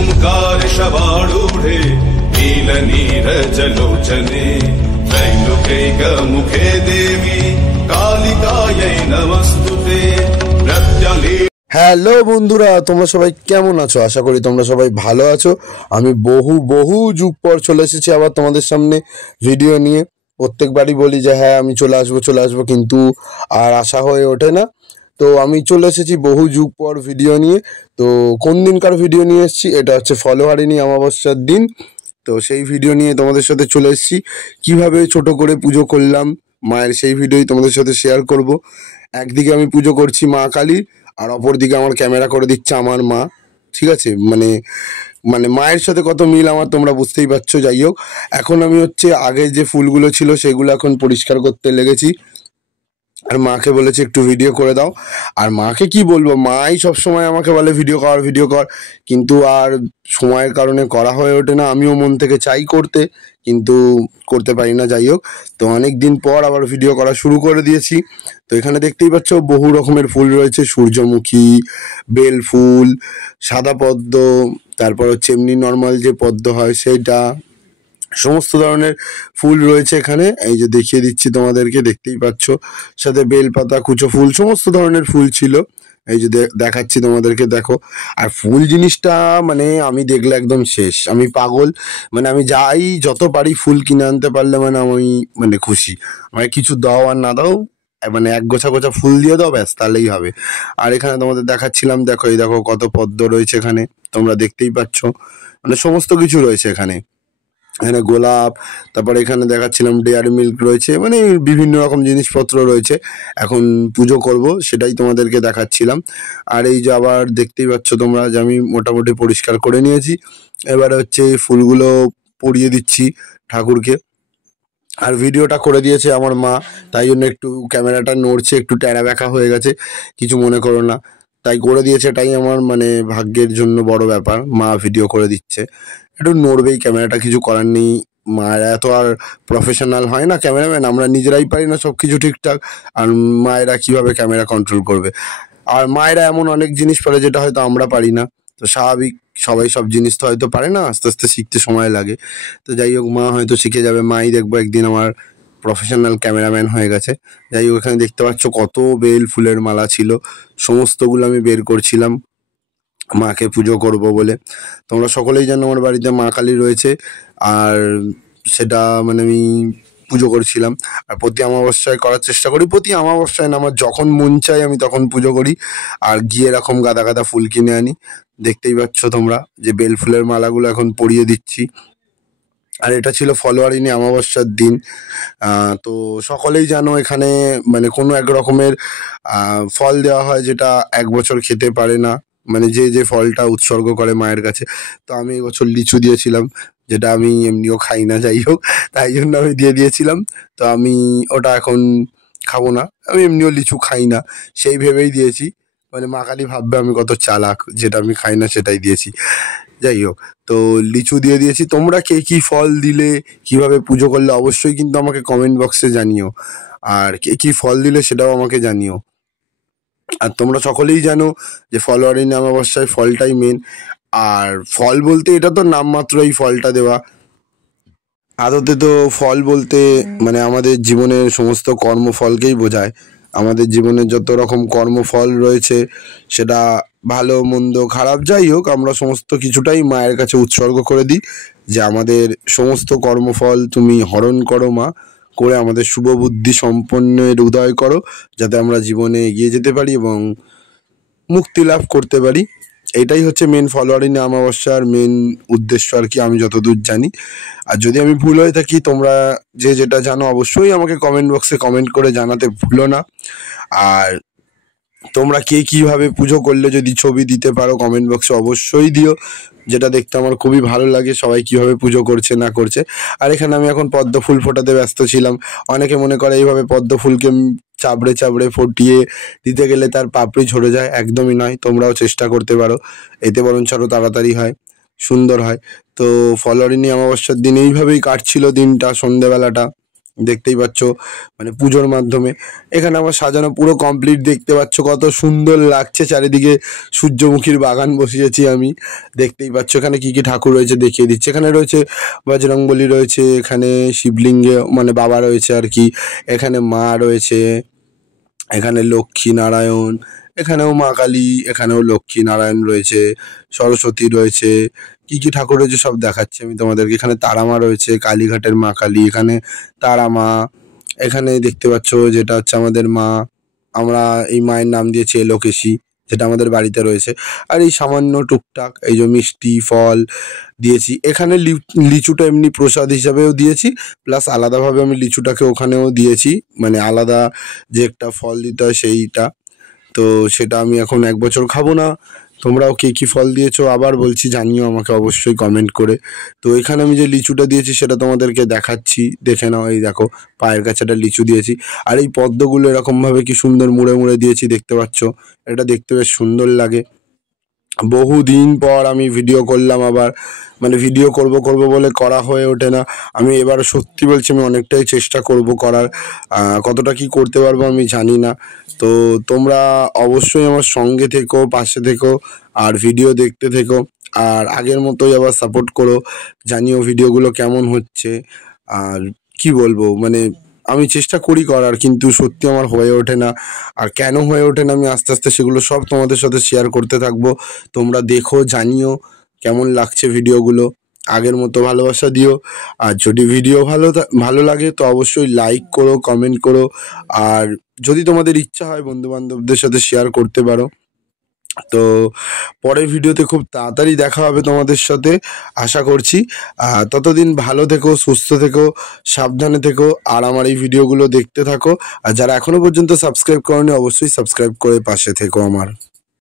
ओंकार शवारूढे नीलनीरजलोचने त्रैलोक्यैक मुखे देवी कालिकायै नमस्तुते प्रत्यङ्गे। হ্যালো বন্ধুরা, তোমরা সবাই কেমন আছো? আশা করি তোমরা সবাই ভালো আছো। আমি বহু যুগ পর চলে এসেছি আবার তোমাদের সামনে ভিডিও নিয়ে। প্রত্যেকবারই বলি যে হ্যাঁ আমি চলে আসবো, কিন্তু আর আশা হয়ে ওঠে না। তো আমি চলে এসেছি বহু যুগ পর ভিডিও নিয়ে। তো কোন দিনকার ভিডিও নিয়ে এসেছি, এটা হচ্ছে ফলোহারিণী অমাবস্যার দিন। তো সেই ভিডিও নিয়ে তোমাদের সাথে চলে এসেছি। কীভাবে ছোট করে পুজো করলাম মায়ের, সেই ভিডিওই তোমাদের সাথে শেয়ার করব। একদিকে আমি পুজো করছি মা কালী, আর অপরদিকে আমার ক্যামেরা করে দিচ্ছে আমার মা। ঠিক আছে, মানে মায়ের সাথে কত মিল আমার তোমরা বুঝতেই পারছো। যাই হোক, এখন আমি হচ্ছে আগে যে ফুলগুলো ছিল সেগুলো এখন পরিষ্কার করতে লেগেছি, আর মাকে বলেছি একটু ভিডিও করে দাও। আর মাকে কি বলবো, মাই সবসময় আমাকে বলে ভিডিও কর, কিন্তু আর সময়ের কারণে করা হয়ে ওঠে না। আমিও মন থেকে চাই করতে, কিন্তু করতে পারি না। যাই হোক, তো অনেক দিন পর আবার ভিডিও করা শুরু করে দিয়েছি। তো এখানে দেখতেই পাচ্ছ বহু রকমের ফুল রয়েছে, সূর্যমুখী, বেল ফুল, সাদা পদ্ম, তারপর হচ্ছে এমনি নর্মাল যে পদ্ম হয় সেইটা, সমস্ত ধরনের ফুল রয়েছে এখানে। এই যে দেখিয়ে দিচ্ছি তোমাদেরকে, দেখতেই পাচ্ছ। সাথে বেলপাতা, কুচো ফুল, সমস্ত ধরনের ফুল ছিল। এই যে দেখাচ্ছি তোমাদেরকে, দেখো। আর ফুল জিনিসটা মানে আমি দেখলে একদম শেষ, আমি পাগল। মানে আমি যাই যত পারি ফুল কিনে আনতে পারলে মানে আমি খুশি। আমাকে কিছু দাও আর না দাও, মানে এক গোছা ফুল দিয়ে দাও, ব্যাস, তাহলেই হবে। আর এখানে তোমাদের দেখাচ্ছিলাম, দেখো এই দেখো কত পদ্ম রয়েছে এখানে, তোমরা দেখতেই পাচ্ছ। মানে সমস্ত কিছু রয়েছে এখানে গোলাপ, তারপরে এখানে দেখাচ্ছিলাম ডেয়ারি মিল্ক রয়েছে, মানে বিভিন্ন রকম জিনিসপত্র রয়েছে। এখন পুজো করব সেটাই তোমাদেরকে দেখাচ্ছিলাম। আর এই যে আবার দেখতেই পাচ্ছ তোমরা যে আমি মোটামুটি পরিষ্কার করে নিয়েছি। এবারে হচ্ছে ফুলগুলো পরিয়ে দিচ্ছি ঠাকুরকে। আর ভিডিওটা করে দিয়েছে আমার মা, তাই জন্য একটু ক্যামেরাটা নড়ছে, একটু ট্যাড়া ব্যাকা হয়ে গেছে, কিছু মনে করো না। তাই করে দিয়েছে, এটাই আমার মানে ভাগ্যের জন্য বড় ব্যাপার, মা ভিডিও করে দিচ্ছে। একটু নড়বেই ক্যামেরাটা, কিছু করার নেই। মায়েরা এত আর প্রফেশনাল হয় না ক্যামেরাম্যান, আমরা নিজেরাই পারি না সব কিছু ঠিকঠাক, আর মায়েরা কিভাবে ক্যামেরা কন্ট্রোল করবে। আর মায়েরা এমন অনেক জিনিস পারে যেটা হয়তো আমরা পারি না। তো স্বাভাবিক, সবাই সব জিনিস তো হয়তো পারে না, আস্তে আস্তে শিখতে সময় লাগে। তো যাই হোক, মা হয়তো শিখে যাবে, মাই দেখবো একদিন আমার প্রফেশনাল ক্যামেরাম্যান হয়ে গেছে। যাই হোক, এখানে দেখতে পাচ্ছ কত বেল ফুলের মালা ছিল, সমস্তগুলো আমি বের করছিলাম মাকে পুজো করব বলে। তোমরা সকলেই জানো আমার বাড়িতে মা কালী রয়েছে, আর সেটা মানে আমি পুজো করছিলাম। আর প্রতি অমাবস্যায় করার চেষ্টা করি, প্রতি অমাবস্যায় না, আমার যখন মন চাই আমি তখন পুজো করি। আর গিয়ে এরকম গাদা ফুল কিনে আনি। দেখতেই পাচ্ছ তোমরা যে বেল ফুলের মালাগুলো এখন পরিয়ে দিচ্ছি। আর এটা ছিল ফলোয়ারিণী অমাবস্যার দিন। তো সকলেই জানো এখানে মানে কোনো এক রকমের ফল দেওয়া হয়, যেটা এক বছর খেতে পারে না, মানে যে ফলটা উৎসর্গ করে মায়ের কাছে। তো আমি এবছর লিচু দিয়েছিলাম, যেটা আমি এমনিও খাই না। যাই হোক, তাই জন্য আমি দিয়েছিলাম। তো আমি ওটা এখন খাবো না, আমি এমনিও লিচু খাই না, সেই ভেবেই দিয়েছি। মানে মা কালী ভাববে আমি কত চালাক, যেটা আমি খাই না সেটাই দিয়েছি। যাই হোক, তো লিচু দিয়ে দিয়েছি। তোমরা কে কি ফল দিলে, কিভাবে পুজো করলে, অবশ্যই কিন্তু আমাকে কমেন্ট বক্সে জানিও। আর কে কি ফল দিলে সেটাও আমাকে জানিও। আর তোমরা সকলেই জানো যে ফলোয়ারিণী অমাবস্যায় ফলটাই মেন। আর ফল বলতে এটা তো নামমাত্র এই ফলটা দেওয়া, আদতে তো ফল বলতে মানে আমাদের জীবনের সমস্ত কর্মফলকেই বোঝায়। আমাদের জীবনের যত রকম কর্মফল রয়েছে, সেটা ভালো মন্দ খারাপ যাই হোক, আমরা সমস্ত কিছুটাই মায়ের কাছে উৎসর্গ করে দিই, যে আমাদের সমস্ত কর্মফল তুমি হরণ করো মা, করে আমাদের শুভ বুদ্ধি সম্পন্নের উদয় করো, যাতে আমরা জীবনে এগিয়ে যেতে পারি এবং মুক্তি লাভ করতে পারি। এটাই হচ্ছে মেন ফলোয়ারিণী অমাবস্যার মেন উদ্দেশ্য আর কি, আমি যতদূর জানি। আর যদি আমি ভুল হয়ে থাকি, তোমরা যে যেটা জানো অবশ্যই আমাকে কমেন্ট বক্সে কমেন্ট করে জানাতে ভুলো না। আর তোমরা কে কীভাবে পুজো করলে যদি ছবি দিতে পারো কমেন্ট বক্সে অবশ্যই দিও, যেটা দেখতে আমার খুবই ভালো লাগে, সবাই কীভাবে পুজো করছে না করছে। আর এখানে আমি এখন পদ্ম ফুল ফোটাতে ব্যস্ত ছিলাম। অনেকে মনে করে এইভাবে পদ্ম ফুলকে চাবড়ে ফুটিয়ে দিতে গেলে তার পাপড়ি ঝরে যায়, একদমই নয়। তোমরাও চেষ্টা করতে পারো, এতে বরঞ্চ আরও তাড়াতাড়ি হয়, সুন্দর হয়। তো ফলোয়ারিণী অমাবস্যার দিন এইভাবেই কাটছিল দিনটা, সন্ধেবেলাটা। দেখতেই পাচ্ছ, মানে পুজোর মাধ্যমে। এখানে আমার সাজানো পুরো কমপ্লিট, দেখতে পাচ্ছ কত সুন্দর লাগছে। চারিদিকে সূর্যমুখীর বাগান বসিয়েছি আমি, দেখতেই পাচ্ছ। এখানে কি কি ঠাকুর রয়েছে দেখিয়ে দিচ্ছে। এখানে রয়েছে বজরংবলী রয়েছে, এখানে শিবলিঙ্গে মানে বাবা রয়েছে আর কি, এখানে মা রয়েছে, এখানে লক্ষ্মী নারায়ণ, এখানেও মা কালী, এখানেও লক্ষ্মী নারায়ণ রয়েছে, সরস্বতী রয়েছে, কি কি ঠাকুর রয়েছে সব দেখাচ্ছি আমি তোমাদেরকে। এখানে তারা মা রয়েছে, কালীঘাটের মা কালী, এখানে তারা মা, এখানে দেখতে পাচ্ছ যেটা হচ্ছে আমাদের মা, আমরা এই মায়ের নাম দিয়েছি এলোকেশী, যেটা আমাদের বাড়িতে রয়েছে। আর এই সামান্য টুকটাক এই যে মিষ্টি ফল দিয়েছি। এখানে লিচুটা এমনি প্রসাদ হিসাবেও দিয়েছি, প্লাস আলাদাভাবে আমি লিচুটাকে ওখানেও দিয়েছি, মানে আলাদা যে একটা ফল দিতে হয় সেইটা। তো সেটা আমি এখন 1 বছর খাবো না। তোমরাও কে কী ফল দিয়েছো আবার বলছি জানিও আমাকে অবশ্যই কমেন্ট করে। তো এখানে আমি যে লিচুটা দিয়েছি সেটা তোমাদেরকে দেখাচ্ছি, দেখে নাও। এই দেখো পায়ের কাছে একটা লিচু দিয়েছি। আর এই পদ্মগুলো এরকমভাবে কি সুন্দর মুড়ে মুড়ে দিয়েছি, দেখতে পাচ্ছ। এটা দেখতে বেশ সুন্দর লাগে। বহুদিন পর আমি ভিডিও করলাম আবার, মানে ভিডিও করব বলে করা হয়ে ওঠে না। আমি এবার সত্যি বলছি, আমি অনেকটাই চেষ্টা করব করার, কতটা কি করতে পারবো আমি জানি না। তো তোমরা অবশ্যই আমার সঙ্গে থেকো, পাশে থেকো, আর ভিডিও দেখতে থেকো, আর আগের মতোই আবার সাপোর্ট করো। জানিও ভিডিওগুলো কেমন হচ্ছে। আর কি বলবো, মানে আমি চেষ্টা করি করার, কিন্তু সত্যি আমার হয়ে ওঠে না। আর কেন হয়ে ওঠে না আমি আস্তে আস্তে সেগুলো সব তোমাদের সাথে শেয়ার করতে থাকবো। তোমরা দেখো, জানিও কেমন লাগছে ভিডিওগুলো। আগের মতো ভালোবাসা দিও। আর যদি ভিডিও ভালো লাগে তো অবশ্যই লাইক করো, কমেন্ট করো। আর যদি তোমাদের ইচ্ছা হয় বন্ধু বান্ধবদের সাথে শেয়ার করতে পারো। তো পরের ভিডিওতে খুব তাড়াতাড়ি দেখা হবে তোমাদের সাথে, আশা করছি। ততদিন ভালো থেকো, সুস্থ থেকো, সাবধানে থেকো, আর আমার এই ভিডিওগুলো দেখতে থাকো। আর যারা এখনো পর্যন্ত সাবস্ক্রাইব করোনি অবশ্যই সাবস্ক্রাইব করে পাশে থেকো আমার।